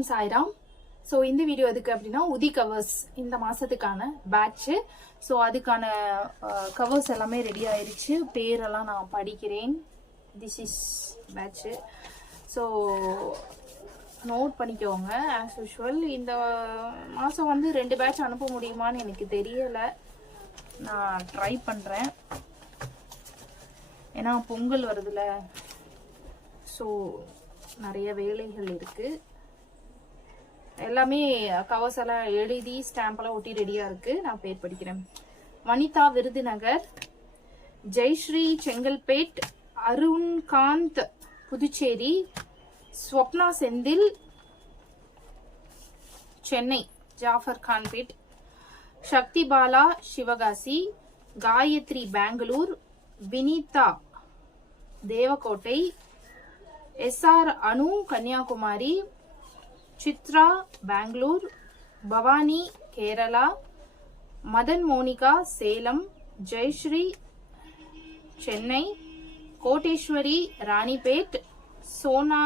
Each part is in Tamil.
ஓம் சாய்ராம். ஸோ இந்த வீடியோ எதுக்கு அப்படின்னா உதி கவர்ஸ் இந்த மாசத்துக்கான பேட்ச். ஸோ அதுக்கான கவர்ஸ் எல்லாமே ரெடி ஆயிருச்சு. பேரெல்லாம் நான் படிக்கிறேன். This is batch. So note பண்ணிக்கோங்க. ஆஸ் யூஷுவல் இந்த மாதம் வந்து 2 பேட்ச் அனுப்ப முடியுமான்னு எனக்கு தெரியலை. நான் ட்ரை பண்ணுறேன். ஏன்னா பொங்கல் வருதுல, ஸோ நிறைய வேலைகள் இருக்குது. எல்லாமே கவர்ஸ் எல்லாம் எழுதி ஸ்டாம்பெல்லாம் ஒட்டி ரெடியாக இருக்குது. நான் பேர் படிக்கிறேன். வனிதா விருதுநகர், ஜெய்ஸ்ரீ செங்கல்பேட், அருண்காந்த் புதுச்சேரி, ஸ்வப்னா செந்தில் சென்னை, ஜாஃபர் கான்பேட், சக்தி பாலா சிவகாசி, காயத்ரி பெங்களூர், வினிதா தேவக்கோட்டை, எஸ்ஆர் அனு கன்னியாகுமரி, சித்ரா பெங்களூர், பவானி கேரளா, மதன் மோனிகா சேலம், ஜெயஸ்ரீ சென்னை, கோட்டேஸ்வரி ராணிப்பேட், சோனா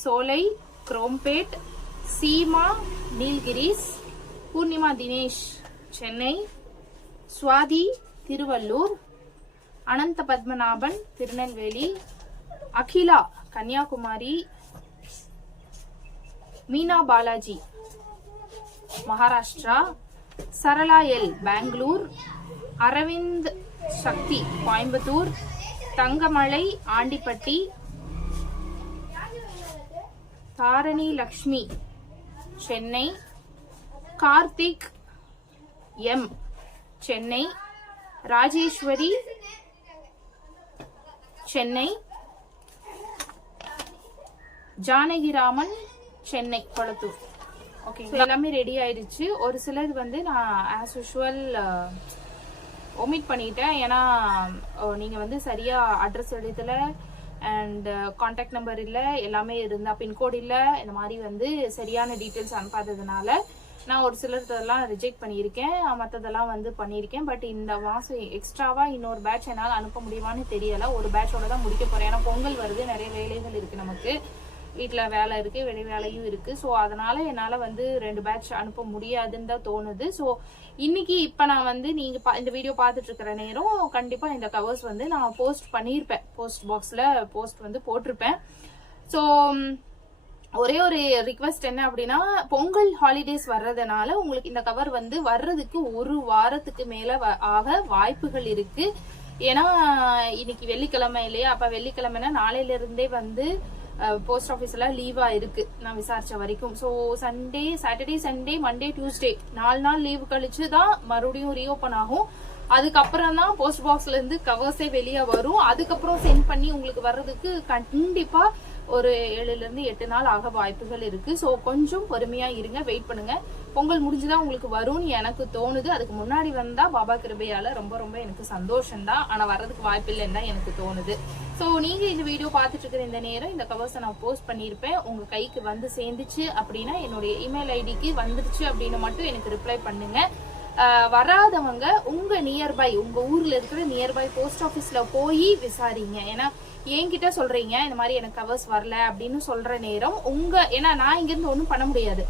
சோலை குரோம்பேட், சீமா நீல்கிரிஸ், பூர்ணிமா தினேஷ் சென்னை, சுவாதி திருவள்ளூர், அனந்த பத்மநாபன் திருநெல்வேலி, அகிலா கன்னியாகுமரி, மீனா பாலாஜி மகாராஷ்டிரா, சரளா எல் பெங்களூர், அரவிந்த் சக்தி கோயம்புத்தூர், தங்கமலை ஆண்டிப்பட்டி, தாரணி லக்ஷ்மி சென்னை, கார்த்திக் எம் சென்னை, ராஜேஸ்வரி சென்னை, ஜானகிராமன் சென்னை கொளத்தூர். ஓகே, எல்லாமே ரெடி ஆயிடுச்சு. ஒரு சிலது வந்து நான் ஆஸ் யூஷுவல் ஒமிட் பண்ணிட்டேன். ஏன்னா நீங்க வந்து சரியா அட்ரஸ் எழுதல அண்ட் கான்டாக்ட் நம்பர் இல்லை, எல்லாமே இருந்தா பின்கோட் இல்லை, இந்த மாதிரி வந்து சரியான டீட்டெயில்ஸ் அனுப்பாததுனால நான் ஒரு சிலர்தெல்லாம் ரிஜெக்ட் பண்ணியிருக்கேன். மற்றதெல்லாம் வந்து பண்ணியிருக்கேன். பட் இந்த மாதம் எக்ஸ்ட்ராவா இன்னொரு பேட்ச் என்னால் அனுப்ப முடியுமான்னு தெரியல. ஒரு பேட்சோட தான் முடிக்க போறேன். ஏன்னா பொங்கல் வருது, நிறைய வேலைகள் இருக்கு, நமக்கு வீட்டில் வேலை இருக்கு, வெளி வேலையும் இருக்கு. ஸோ அதனால என்னால் வந்து 2 பேட்ச் அனுப்ப முடியாதுன்னு தான் தோணுது. ஸோ இன்னைக்கு இப்போ நான் வந்து நீங்க இந்த வீடியோ பார்த்துட்டு இருக்கிற நேரம் கண்டிப்பா இந்த கவர்ஸ் வந்து நான் போஸ்ட் பண்ணியிருப்பேன். போஸ்ட் பாக்ஸ்ல போஸ்ட் வந்து போட்டிருப்பேன். ஸோ ஒரே ஒரு ரிக்வெஸ்ட் என்ன அப்படின்னா, பொங்கல் ஹாலிடேஸ் வர்றதுனால உங்களுக்கு இந்த கவர் வந்து வர்றதுக்கு 1 வாரத்துக்கு மேல ஆக வாய்ப்புகள் இருக்கு. ஏன்னா இன்னைக்கு வெள்ளிக்கிழமை இல்லையா? அப்ப வெள்ளிக்கிழமைனா நாளையில இருந்தே வந்து போஸ்ட் ஆஃபீஸ்ல லீவா இருக்கு நான் விசாரிச்ச வரைக்கும். So Sunday, Saturday, Sunday, Monday, Tuesday 4 நாள் லீவு கழிச்சு தான் மறுபடியும் ரீஓப்பன் ஆகும். அதுக்கப்புறம் தான் போஸ்ட் பாக்ஸ்ல இருந்து கவர்ஸே வெளியே வரும். அதுக்கப்புறம் சென்ட் பண்ணி உங்களுக்கு வர்றதுக்கு கண்டிப்பா ஒரு 7 ல இருந்து 8 நாள் ஆக வாய்ப்புகள் இருக்கு. ஸோ கொஞ்சம் பொறுமையா இருங்க, வெயிட் பண்ணுங்க. பொங்கல் முடிஞ்சுதான் உங்களுக்கு வரும்னு எனக்கு தோணுது. அதுக்கு முன்னாடி வந்தா பாபா கிருபையால ரொம்ப ரொம்ப எனக்கு சந்தோஷம் தான். ஆனா வர்றதுக்கு வாய்ப்பு இல்லைன்னு தான் எனக்கு தோணுது. ஸோ நீங்க இந்த வீடியோ பார்த்துட்டு இருக்கிற இந்த நேரம் இந்த கவர்ஸை நான் போஸ்ட் பண்ணியிருப்பேன். உங்க கைக்கு வந்து சேர்ந்துச்சு அப்படின்னா என்னுடைய இமெயில் ஐடிக்கு வந்துருச்சு அப்படின்னு மட்டும் எனக்கு ரிப்ளை பண்ணுங்க. வராதவங்க உங்க நியர்பை, உங்க ஊர்ல இருக்கிற நியர்பை போஸ்ட் ஆஃபீஸ்ல போய் விசாரிங்க. ஏன்னா என்கிட்ட சொல்றீங்க இந்த மாதிரி எனக்கு கவர்ஸ் வரல அப்படின்னு சொல்ற நேரம் ஏன்னா நான் இங்க இருந்து ஒன்றும் பண்ண முடியாது.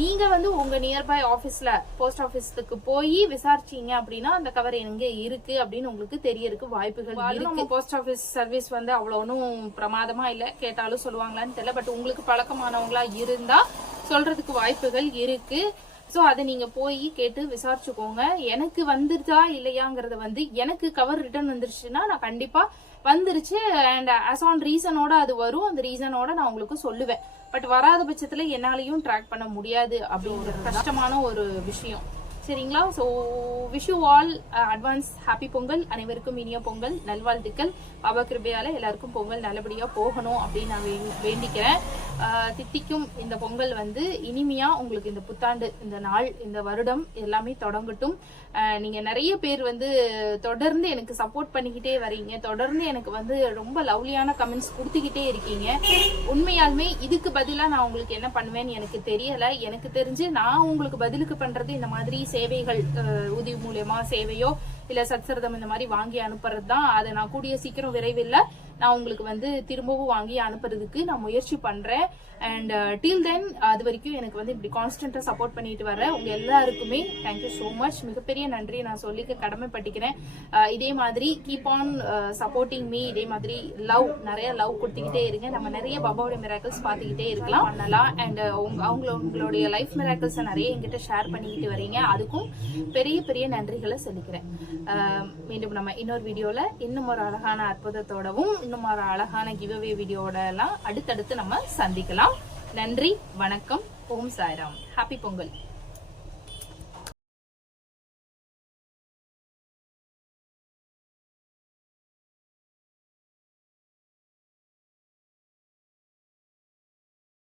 நீங்க வந்து உங்க நியர்பை ஆபீஸ்ல போஸ்ட் ஆபீஸ்க்கு போய் விசாரிச்சீங்க அப்படின்னா அந்த கவர் எங்க இருக்கு அப்படின்னு உங்களுக்கு தெரியறதுக்கு வாய்ப்புகள் இருக்கு. போஸ்ட் ஆபீஸ் சர்வீஸ் வந்து அவ்வளவு ஒன்றும் பிரமாதமா இல்ல, கேட்டாலும் சொல்லுவாங்களான்னு தெரியல. பட் உங்களுக்கு பழக்கமானவங்களா இருந்தா சொல்றதுக்கு வாய்ப்புகள் இருக்கு. ஸோ அதை நீங்க போய் கேட்டு விசாரிச்சுக்கோங்க. எனக்கு வந்துருச்சா இல்லையாங்கிறத வந்து எனக்கு கவர் ரிட்டர்ன் வந்துருச்சுன்னா நான் கண்டிப்பா வந்துருச்சு அண்ட் அஸ் ஆன் ரீசனோட அது வரும். அந்த ரீசனோட நான் உங்களுக்கு சொல்லுவேன். பட் வராத பட்சத்துல என்னாலையும் ட்ராக் பண்ண முடியாது அப்படிங்கிற கஷ்டமான ஒரு விஷயம். சரிங்களா? So wish you all advance happy Pongal. அனைவருக்கும் இனிய பொங்கல் நல்வாழ்த்துக்கள். பாபா கிருபையால எல்லாருக்கும் பொங்கல் நல்லபடியா போகணும் அப்படின்னு நான் வேண்டிக்கிறேன். தித்திக்கும் இந்த பொங்கல் வந்து இனிமையா உங்களுக்கு இந்த புத்தாண்டு, இந்த நாள், இந்த வருடம் எல்லாமே தொடங்கட்டும். நீங்க நிறைய பேர் வந்து தொடர்ந்து எனக்கு சப்போர்ட் பண்ணிக்கிட்டே வரீங்க. தொடர்ந்து எனக்கு வந்து ரொம்ப லவ்லியான கமெண்ட்ஸ் கொடுத்துக்கிட்டே இருக்கீங்க. உண்மையாலுமே இதுக்கு பதிலா நான் உங்களுக்கு என்ன பண்ணுவேன்னு எனக்கு தெரியல. எனக்கு தெரிஞ்சு நான் உங்களுக்கு பதிலுக்கு பண்றது இந்த மாதிரி சேவைகள், உதவி மூலியமா சேவையோ இல்ல சத்சரதம் இந்த மாதிரி வாங்கி அனுப்புறது தான். அதை நான் கூடிய சீக்கிரம் விரைவில் நான் உங்களுக்கு வந்து திரும்பவும் வாங்கி அனுப்புறதுக்கு நான் முயற்சி பண்றேன். அண்ட் டில் தென் அது வரைக்கும் எனக்கு வந்து இப்படி கான்ஸ்டன்டா சப்போர்ட் பண்ணிட்டு வர உங்க எல்லாருக்குமே தேங்க்யூ ஸோ மச். மிகப்பெரிய நன்றி நான் சொல்லிக்க கடமைப்பட்டிக்கிறேன். இதே மாதிரி கீப் ஆன் சப்போர்ட்டிங் மீ. இதே மாதிரி நிறைய லவ் கொடுத்துக்கிட்டே இருங்க. நம்ம நிறைய பாபாவுடைய மிராக்கிள்ஸ் பார்த்துக்கிட்டே இருக்கலாம் பண்ணலாம். அண்ட் உங்களுடைய லைஃப் மிராக்கிள்ஸ் நிறைய என்கிட்ட ஷேர் பண்ணிக்கிட்டு வரீங்க. அதுக்கும் பெரிய பெரிய நன்றிகளை சொல்லிக்கிறேன். மீண்டும் நம்ம இன்னொரு வீடியோல இன்னும் ஒரு அழகான அற்புதத்தோடவும் இன்னும் ஒரு அழகான கிவ்அவே வீடியோட எல்லாம் அடுத்தடுத்து நம்ம சந்திக்கலாம். நன்றி, வணக்கம், ஓம் சாய்ராம். ஹாப்பி பொங்கல்.